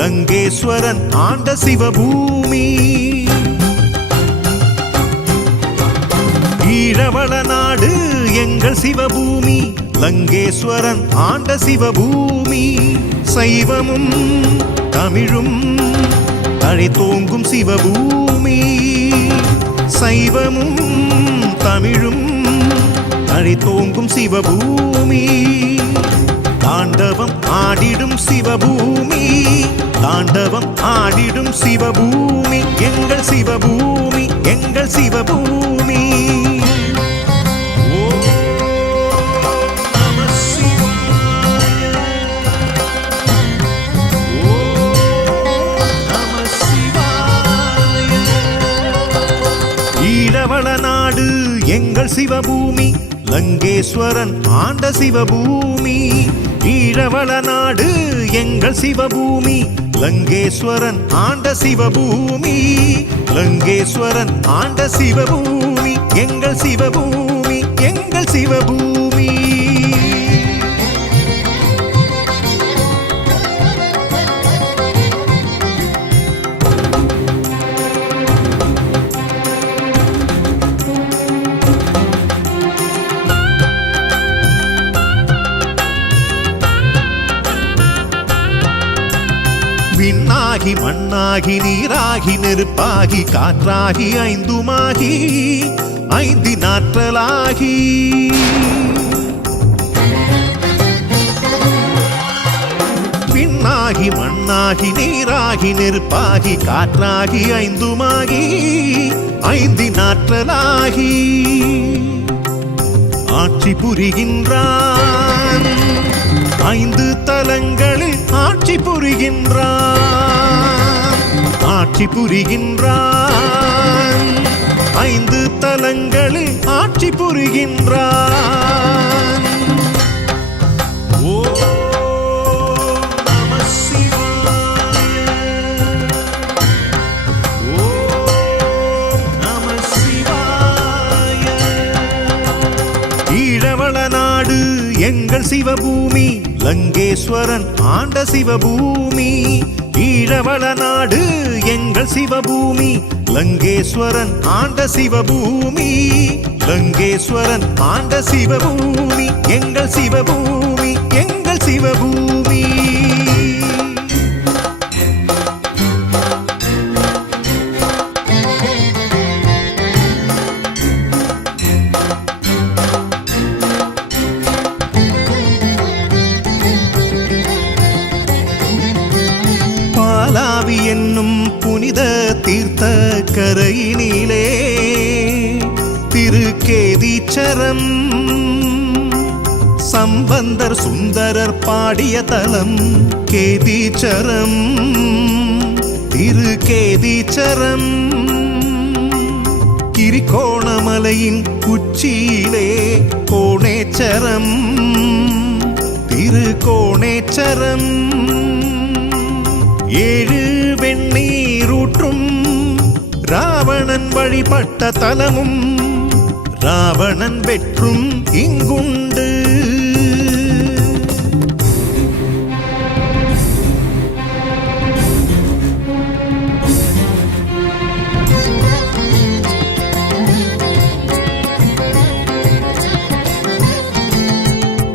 லங்கேஸ்வரன் ஆண்ட சிவபூமி. ஈழவள நாடு எங்கள் சிவபூமி, லங்கேஸ்வரன் ஆண்ட சிவபூமி. சைவமும் தமிழும் தழைத்தோங்கும் சிவபூமி. சைவமும் தமிழும் தழைத்தோங்கும் சிவபூமி. தாண்டவம் ஆடிடும் சிவபூமி, தாண்டவம் ஆடிடும் சிவபூமி. எங்கள் சிவபூமி, எங்கள் சிவபூமி. ஈழவள நாடு எங்கள் சிவபூமி, லங்கேஸ்வரன் ஆண்ட சிவபூமி. ஈழவள நாடு எங்கள் சிவபூமி, லங்கேஸ்வரன் ஆண்ட சிவபூமி. லங்கேஸ்வரன் ஆண்ட சிவபூமி, எங்கள் சிவபூமி, எங்கள் சிவபூமி. விண்ணாகி மண்ணாகி நீராகி நெருப்பாகி காற்றாகி ஐந்துமாகி ஐந்தினாற்றலாகி. விண்ணாகி மண்ணாகி நீராகி நெருப்பாகி காற்றாகி ஐந்துமாகி ஐந்தினாற்றலாகி. ஆட்சி புரிகின்றான் ஐந்து தலங்களில் ஆட்சி புரிகின்றான். ஆட்சி புரிகின்றான் ஐந்து தலங்களில் ஆட்சி புரிகின்றான். ஓ நம சிவாய, ஓ நம சிவாய. ஈழவள நாடு எங்கள் சிவபூமி, லங்கேஸ்வரன் ஆண்ட சிவபூமி. ஈழவள நாடு எங்கள் சிவபூமி, லங்கேஸ்வரன் ஆண்ட சிவபூமி. லங்கேஸ்வரன் ஆண்ட சிவபூமி, எங்கள் சிவபூமி, எங்கள் சிவபூமி. பாலாவி என்னும் புனித தீர்த்த கரையினிலே திருக்கேதீச்சரம் சம்பந்தர் சுந்தரர் பாடிய தலம் கேதீச்சரம். திருக்கேதீச்சரம் கிரிகோணமலையின் உச்சியிலே கோணேச்சரம். திருக்கோணேச்சரம் ஏழு வெண்ணீரூற்றும் ராவணன் வழிபட்ட தலமும் ராவணன் வெற்றும் இங்குண்டு.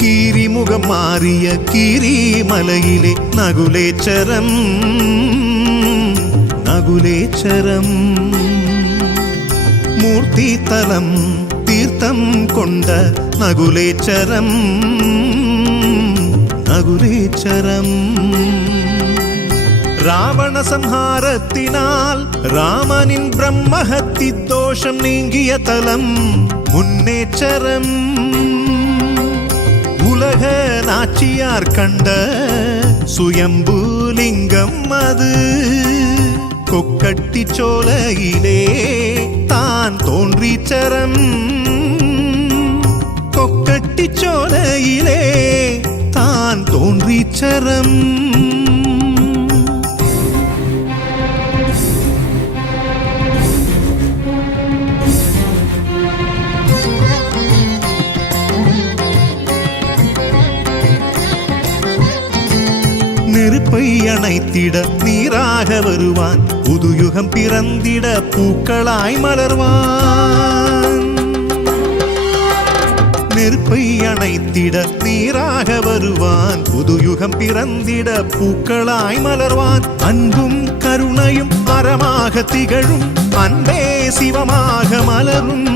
கீரிமுகம் மாறிய கீரிமலையிலே நகுலேச்சரம். நகுலேச்சரம் மூர்த்தி தலம் தீர்த்தம் கொண்ட நகுலேச்சரம். நகுலேச்சரம் ராவண சம்ஹாரத்தினால் ராமனின் பிரம்மஹத்தி தோஷம் நீங்கிய தலம் முன்னேச்சரம். உலக நாச்சியார் கண்ட சுயம்புலிங்கம் அது கொக்கட்டி சோலையிலே தான் தோன்றிச்சரம். கொக்கட்டி சோலையிலே தான் தோன்றிச்சரம். நெருப்பை அணைத்திட நீராக வருவான் புதுயுகம் பிறந்திட பூக்களாய் மலர்வான் நெருப்பை அணைத்திட நீராக வருவான் புதுயுகம் பிறந்திட பூக்களாய் மலர்வான் அன்பும் கருணையும் அறமாக திகழும் அன்பே சிவமாக மலரும்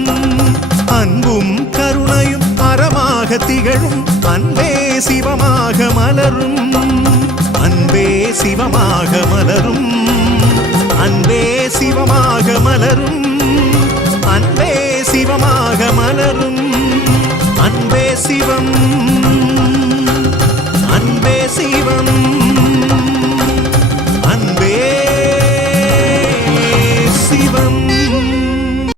அன்பும் கருணையும் அறமாக திகழும் அன்பே சிவமாக மலரும் அன்பே சிவமாக மலரும் அன்பே சிவமாக மலரும் அன்பே சிவமாக மலரும் அன்பே சிவம்